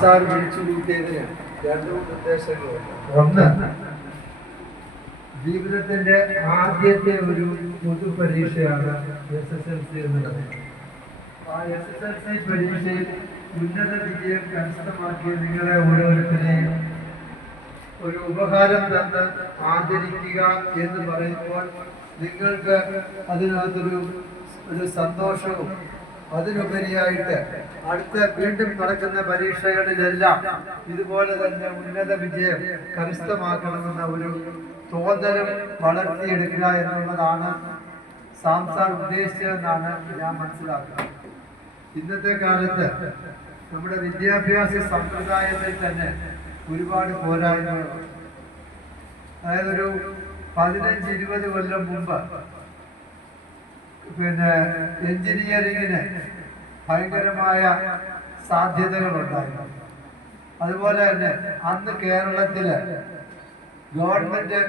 Sir വിളിച്ചു കൂട്ടിയതിന് രണ്ടു നിർദ്ദേശങ്ങളുണ്ട്. ഒന്ന്, ജീവിതത്തിന്റെ ആദ്യത്തെ ഒരു പൊതുപരീക്ഷയാണ് SSLC എന്നുള്ളത്. ആ SSLC പരീക്ഷയിൽ ഉന്നത വിജയം കരസ്ഥമാക്കിയ നിങ്ങളെ ഓരോരുത്തരെയും ഒരു ഉപഹാരം തന്ന് ആദരിക്കുക എന്ന് പറയുമ്പോൾ നിങ്ങൾക്ക് അതിനകത്തൊരു സന്തോഷവും അതിനുപരിയായിട്ട് അടുത്ത വീണ്ടും നടക്കുന്ന പരീക്ഷകളിലെല്ലാം ഇതുപോലെ തന്നെ ഉന്നത വിജയം കരസ്ഥമാക്കണമെന്ന ഒരു തോന്നലും വളർത്തിയെടുക്കുക എന്നുള്ളതാണ് സാംസാർ ഉദ്ദേശിച്ചതെന്നാണ് ഞാൻ മനസ്സിലാക്കുന്നത്. ഇന്നത്തെ കാലത്ത് നമ്മുടെ വിദ്യാഭ്യാസ സമ്പ്രദായത്തിൽ തന്നെ ഒരുപാട് പോരായ്മകളുണ്ട്. അതായത് ഒരു 15-20 കൊല്ലം മുമ്പ് എഞ്ചിനീയറിങ്ങിന് ഭയങ്കരമായ സാധ്യതകളുണ്ടായിരുന്നു. അതുപോലെ തന്നെ അന്ന് കേരളത്തില് ഗവൺമെന്റ്